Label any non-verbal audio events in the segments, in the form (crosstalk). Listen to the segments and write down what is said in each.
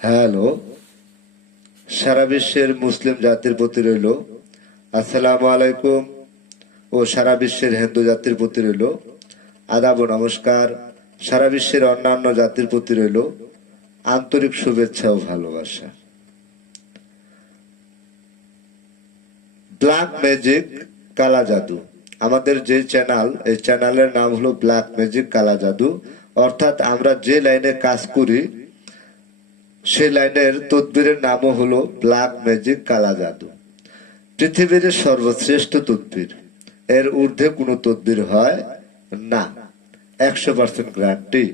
Hello, সারা বিশ্বের মুসলিম জাতির প্রতি রইল। আসসালামু আলাইকুম ও সারা বিশ্বের হিন্দু জাতির প্রতি রইল। আদাব নমস্কার। সারা বিশ্বের অন্যান্য জাতির প্রতি রইল। আন্তরিক শুভেচ্ছা ও ভালোবাসা। ব্ল্যাক ম্যাজিক কালা জাদু। আমাদের যে চ্যানেল, এই চ্যানেলের নাম হলো ব্ল্যাক ম্যাজিক কালা জাদু। অর্থাৎ আমরা যে লাইনে কাজ করি সেই লাইনের তদ্বিরের নামও হলো ব্ল্যাক ম্যাজিক কালা জাদু। পৃথিবীর সর্বশ্রেষ্ঠ তদ্বির। এর ঊর্ধ্বে কোনো তদ্বির হয় না। একশো পার্সেন্ট গ্যারান্টি।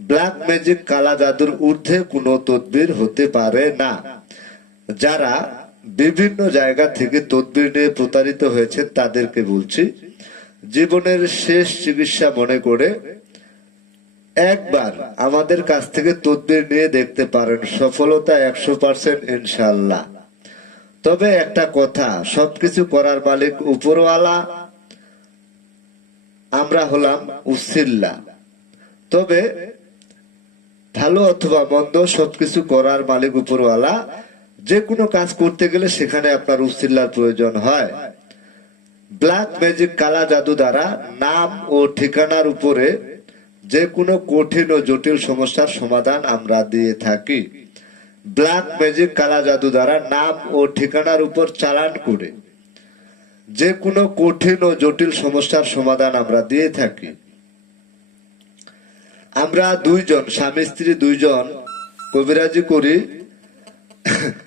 ব্ল্যাক ম্যাজিক কালা জাদুর ঊর্ধ্বে কোনো তদ্বির হতে পারে না। যারা বিভিন্ন জায়গা থেকে তদবির নিয়ে প্রতারিত হয়েছে তাদেরকে বলছি, জীবনের শেষ চিকিৎসা মনে করে একবার আমাদের কাছ থেকে তদবির নিয়ে দেখতে পারেন, সফলতা একশো পার্সেন্ট ইনশাল্লাহ তবে একটা কথা, সবকিছু করার মালিক উপরওয়ালা। আমরা হলাম উসিল্লা। তবে ভালো অথবা মন্দ সবকিছু করার মালিক উপরওয়ালা যে কোনো কাজ করতে গেলে সেখানে আপনার উসিল্লার প্রয়োজন হয়। ব্ল্যাক ম্যাজিক কালা জাদু দ্বারা নাম ও ঠিকানার উপরে যে কোনো কঠিন ও জটিল সমস্যার সমাধান আমরা দিয়ে থাকি। ব্ল্যাক ম্যাজিক কালা জাদু দ্বারা নাম ও ঠিকানার উপর চালান করে। যে কোনো কঠিন ও জটিল সমস্যার সমাধান আমরা দিয়ে থাকি। আমরা দুইজন, স্বামী, স্ত্রী দুইজন কবিরাজি করি। (laughs)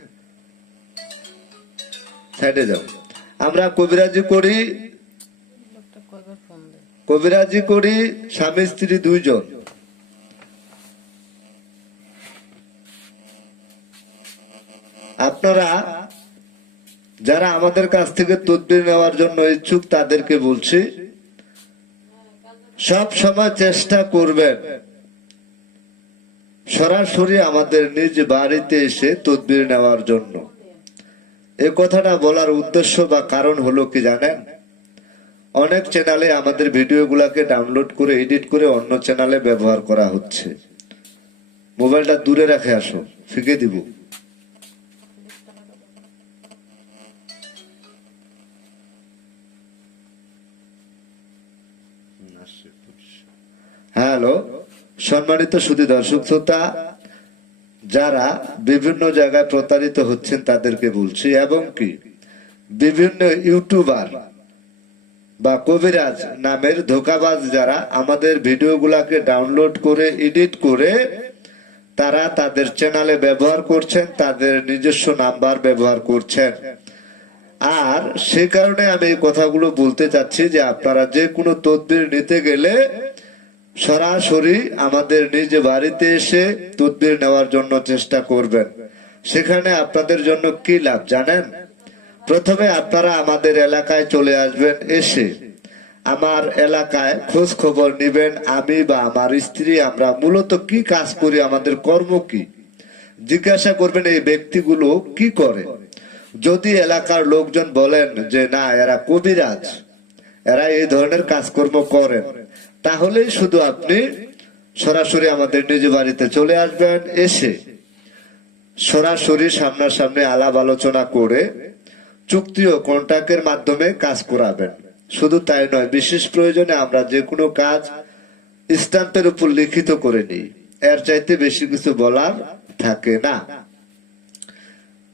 সাইডে যাও। আমরা কবিরাজি করি কবিরাজি করি স্বামী, স্ত্রী দুইজন। আপনারা যারা আমাদের কাছ থেকে তদবির নেওয়ার জন্য ইচ্ছুক, তাদেরকে বলছি, সব সময় চেষ্টা করবেন সরাসরি আমাদের নিজ বাড়িতে এসে তদবির নেওয়ার জন্য। এ কথাটা বলার উদ্দেশ্য বা কারণ হলো কি জানেন? অনেক চ্যানেলে আমাদের ভিডিওগুলোকে ডাউনলোড করে এডিট করে অন্য চ্যানেলে ব্যবহার করা হচ্ছে। মোবাইলটা দূরে রেখে আসো ফিকে দিব। হ্যালো সম্মানিত সুদী দর্শক শ্রোতা, যারা বিভিন্ন জায়গায় প্রতারিত হচ্ছেন তাদেরকে বলছি, এবং কি? বিভিন্ন ইউটিউবার বা কবিরাজ নামের ধোকাবাজ যারা আমাদের ভিডিওগুলাকে ডাউনলোড করে এডিট করে, তারা তাদের চ্যানেলে ব্যবহার করছেন, তাদের নিজস্ব নাম্বার ব্যবহার করছেন। আর সে কারণে আমি এই কথাগুলো বলতে চাচ্ছি যে আপনারা যে কোনো তদবির নিতে গেলে সরাসরি আমাদের নিজ বাড়িতে এসে তদবির নেওয়ার জন্য চেষ্টা করবেন। সেখানে আপনাদের জন্য কি লাভ, জানেন? প্রথমে আপনারা আমাদের এলাকায় চলে আসবেন এসে। আমার এলাকায় খোঁজ খবর নিবেন আমি বা আমার স্ত্রী, আমরা মূলত কি কাজ করি, আমাদের কর্ম কি। জিজ্ঞাসা করবেন এই ব্যক্তিগুলো কি করে। যদি এলাকার লোকজন বলেন যে, না, এরা কবিরাজ, এরা এই ধরনের কাজকর্ম করেন তাহলেই শুধু আপনি সরাসরি আমাদের নিজ বাড়িতে চলে আসবেন এসে। সরাসরি সামনাসামনি আলাপ আলোচনা করে চুক্তি ও কন্ট্যাক্টের মাধ্যমে কাজ করাবেন। শুধু তাই নয়, বিশেষ প্রয়োজনে আমরা যে কোনো কাজ স্ট্যাম্পের উপর লিখিত করে নিই। এর চাইতে বেশি কিছু বলার থাকে না।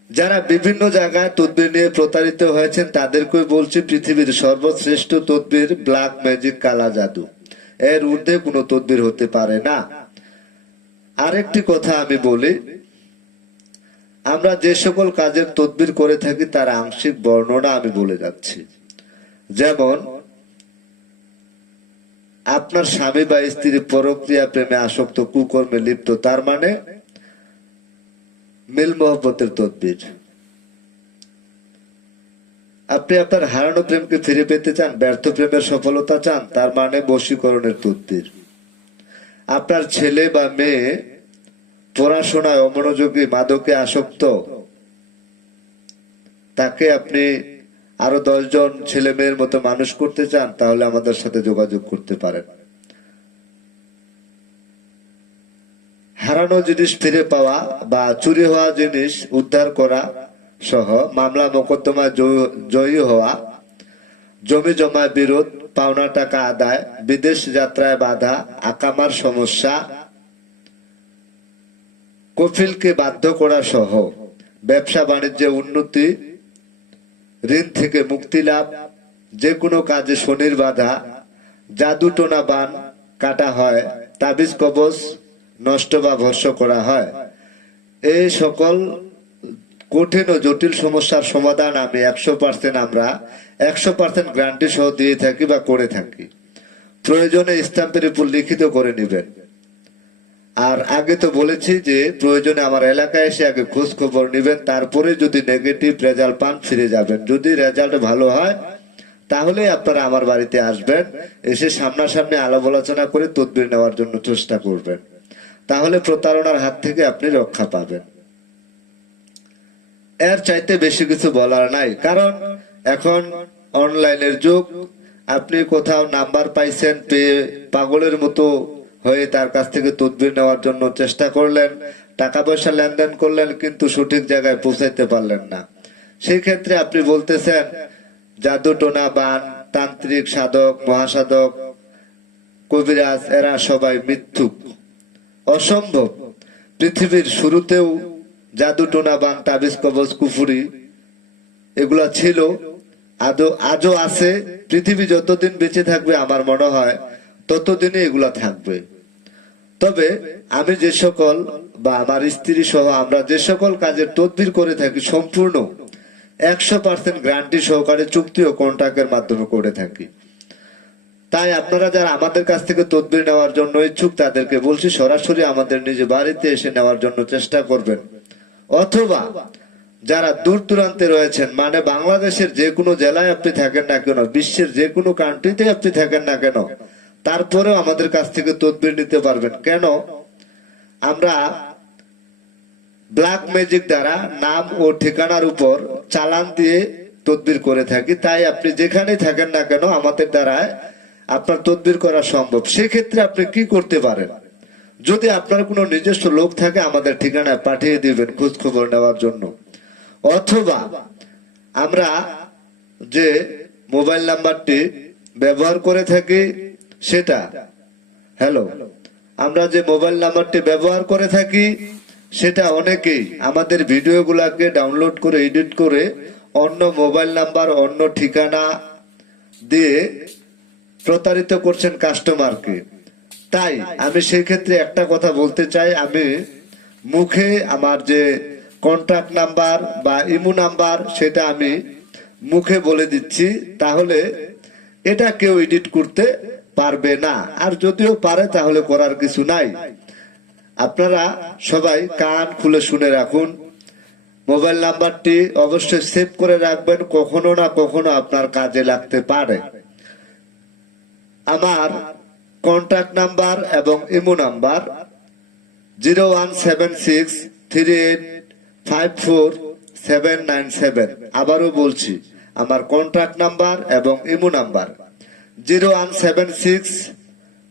যারা বিভিন্ন জায়গায় তদবির নিয়ে প্রতারিত হয়েছেন তাদেরকে বলছি পৃথিবীর সর্বশ্রেষ্ঠ তদবির ব্ল্যাক ম্যাজিক কালা জাদু। এর ঊর্ধ্বে কোনো তদবির হতে পারে না। আরেকটি কথা আমি বলি আমরা যে সকল কাজের তদবির করে থাকি তার আংশিক বর্ণনা আমি বলে যাচ্ছি। যেমন, আপনার স্বামী বা স্ত্রী পরক্রিয়া প্রেমে আসক্ত, কুকর্মে লিপ্ত, তার মানে মিল মোহব্বতের তদবির। আপনি আপনার হারানো প্রেমকে ফিরে পেতে চান, ব্যর্থ প্রেমের সফলতা চান, তার মানে বশীকরণের তদবির। আপনার ছেলে বা মেয়ে পড়াশোনায় অমনোযোগী মাদকে আসক্ত। তাকে আপনি আরও দশজন ছেলে মেয়ের মতো মানুষ করতে চান, তাহলে আমাদের সাথে যোগাযোগ করতে পারেন। হারানো জিনিস ফিরে পাওয়া বা চুরি হওয়া জিনিস উদ্ধার করা সহ মামলা মোকদ্দমা জয়ী হওয়া, জমি জমা বিরোধ, পাওনা টাকা আদায়, বিদেশ যাত্রায় বাধা, আকামার সমস্যা কফিলকে বাধ্য করা সহ ব্যবসা বাণিজ্যে উন্নতি, ঋণ থেকে মুক্তি লাভ, যে কোনো কাজে শনির বাধা, জাদু টোনা বান কাটা হয়, তাবিজ কবচ নষ্ট বা ভস্য করা হয়। এই সকল কঠিন ও জটিল সমস্যার সমাধান আমি একশো পার্সেন্ট আমরা একশো পার্সেন্ট গ্রান্টি সহ দিয়ে থাকি বা করে থাকি। প্রয়োজনে স্ট্যাম্পের উপর লিখিত করে নেবেন। আর আগে তো বলেছি যে প্রয়োজনে আমার এলাকায় এসে আগে খোঁজ খবর নেবেন, তারপরে যদি নেগেটিভ রেজাল্ট পান, ফিরে যাবেন। যদি রেজাল্ট ভালো হয়, তাহলে আপনারা আমার বাড়িতে আসবেন, এসে সামনাসামনি আলাপ আলোচনা করে তদবির নেওয়ার জন্য চেষ্টা করবেন। তাহলে প্রতারণার হাত থেকে আপনি রক্ষা পাবেন। এর চাইতে বেশি কিছু বলার নাই, কারণ এখন অনলাইনের যুগ, আপনি কোথাও নাম্বার পাইছেন পেয়ে পাগলের মতো হয়ে তার কাছ থেকে তদবির নেওয়ার জন্য চেষ্টা করলেন। টাকা পয়সা লেনদেন করলেন, কিন্তু সঠিক জায়গায় পৌঁছাইতে পারলেন না। সেই ক্ষেত্রে আপনি বলতেছেন, জাদু টোনা বান, তান্ত্রিক সাধক, মহাসাধক, কবিরাজ, এরা সবাই মিথ্যুক। অসম্ভব। পৃথিবীর শুরুতেও জাদু টোনা বান, তাবিজ, কবজ, কুফুরি, এগুলা ছিল। আদৌ, আজও আছে? পৃথিবী যতদিন বেঁচে থাকবে, আমার মনে হয় ততদিনই এগুলা থাকবে। তবে আমি যে সকল বা আমার স্ত্রী সহ আমরা যে সকল কাজের তদবির করে থাকি সম্পূর্ণ একশো পার্সেন্ট গ্রান্টি সহকারে চুক্তি ও কন্ট্রাক্টের মাধ্যমে করে থাকি। তাই আপনারা যারা আমাদের কাছ থেকে তদবির নেওয়ার জন্য ইচ্ছুক তাদেরকে বলছি, সরাসরি আমাদের নিজ বাড়িতে এসে নেওয়ার জন্য চেষ্টা করবেন। অথবা যারা দূর দূরান্তে রয়েছেন মানে বাংলাদেশের যে কোনো জেলায় আপনি থাকেন না কেন, বিশ্বের যে কোনো কান্ট্রিতে আপনি থাকেন না কেন তারপরেও আমাদের কাছ থেকে তদবির নিতে পারবেন। কেন? আমরা ব্ল্যাক ম্যাজিক দ্বারা নাম ও ঠিকানার উপর চালান দিয়ে তদবির করে থাকি। তাই আপনি যেখানেই থাকেন না কেন, আমাদের দ্বারায় আপনার তদবির করা সম্ভব। সেক্ষেত্রে আপনি কি করতে পারেন? যদি আপনার কোনো নিজস্ব লোক থাকে, আমাদের ঠিকানায় পাঠিয়ে দিবেন খোঁজ খবর নেওয়ার জন্য। অথবা আমরা যে মোবাইল নাম্বারটি ব্যবহার করে থাকি সেটা। হ্যালো আমরা যে মোবাইল নাম্বারটি ব্যবহার করে থাকি, সেটা অনেকেই আমাদের ভিডিওগুলাকে ডাউনলোড করে এডিট করে অন্য মোবাইল নাম্বার, অন্য ঠিকানা দিয়ে প্রতারিত করছেন কাস্টমারকে তাই আমি সেই ক্ষেত্রে একটা কথা বলতে চাই, আমি মুখে আমার যে কন্ট্যাক্ট নাম্বার বা ইমু নাম্বার সেটা আমি মুখে বলে দিচ্ছি, তাহলে এটা কেউ এডিট করতে পারবে না। আর যদিও পারে, তাহলে করার কিছু নাই। আপনারা সবাই কান খুলে শুনে রাখুন। মোবাইল নাম্বারটি অবশ্যই সেভ করে রাখবেন, কখনো না কখনো আপনার কাজে লাগতে পারে। আমার কন্ট্যাক্ট নাম্বার এবং imo number zero one seven six three eight five four seven nine seven. আবারও বলছি, আমার কন্ট্যাক্ট নাম্বার এবং imo number zero one seven six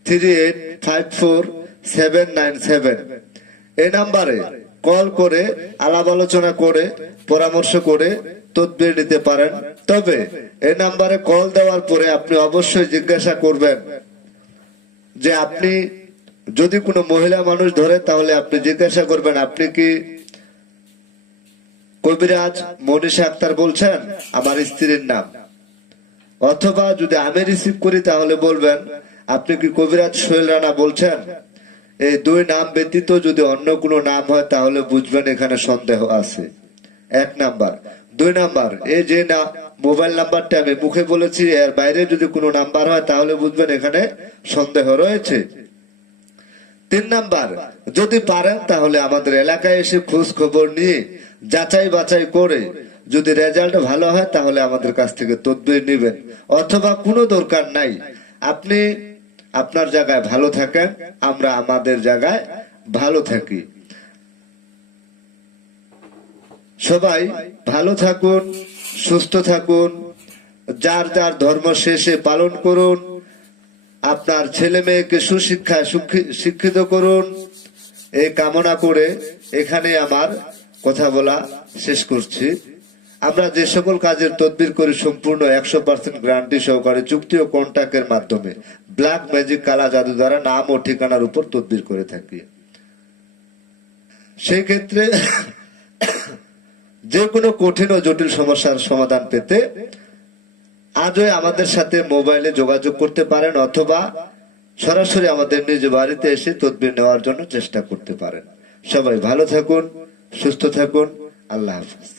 three eight five four seven nine seven এই নাম্বারে কল করে, আলাপ আলোচনা করে, পরামর্শ করে তদবির নিতে পারেন। তবে এই নাম্বারে কল দেওয়ার পরে আপনি অবশ্যই জিজ্ঞাসা করবেন যে আপনি যদি কোনো মহিলা মানুষ ধরে, তাহলে আপনি জিজ্ঞাসা করবেন, আপনি কি কবিরাজ মনীষা আক্তার বলছেন? আমার স্ত্রীর নাম। অথবা যদি আমি রিসিভ করি, তাহলে বলবেন, আপনি কি কবিরাজ সোহেল রানা বলছেন? এই দুই নাম ব্যতীত যদি অন্য কোনো নাম হয়, তাহলে বুঝবেন এখানে সন্দেহ আছে। এক নাম্বার। দুই নাম্বার, এই যে না, মোবাইল নাম্বারটা আমি মুখে বলেছি, এর বাইরে যদি কোনো নাম্বার হয়, তাহলে বুঝবেন এখানে সন্দেহ রয়েছে। তিন নাম্বার, যদি পারেন, তাহলে আমাদের এলাকায় এসে খোঁজ খবর নিয়ে, যাচাই বাছাই করে যদি রেজাল্ট ভালো হয়, তাহলে আমাদের কাছ থেকে তদবির নেবেন। অথবা কোনো দরকার নাই। আপনি আপনার জায়গায় ভালো থাকেন, আমরা আমাদের জায়গায় ভালো থাকি। সবাই ভালো থাকুন, সুস্থ থাকুন, যার যার ধর্ম শেষে পালন করুন, আপনার ছেলে মেয়েকে সুশিক্ষায় শিক্ষিত করুন। এই কামনা করে এখানে আমার কথা বলা শেষ করছি। আমরা যে সকল কাজের তদবির করি সম্পূর্ণ একশো পার্সেন্ট গ্যারান্টি সহকারে চুক্তি ও কন্ট্যাক্টের মাধ্যমে। ব্ল্যাক ম্যাজিক কালা জাদু দ্বারা নাম ও ঠিকানার উপর তদবির করে থাকি। সেই ক্ষেত্রে (coughs) যে কোনো কঠিন ও জটিল সমস্যার সমাধান পেতে আজই আমাদের সাথে মোবাইলে যোগাযোগ করতে পারেন অথবা সরাসরি আমাদের নিজ বাড়িতে এসে তদবির নেওয়ার জন্য চেষ্টা করতে পারেন। সবাই ভালো থাকুন, সুস্থ থাকুন, আল্লাহ হাফিজ।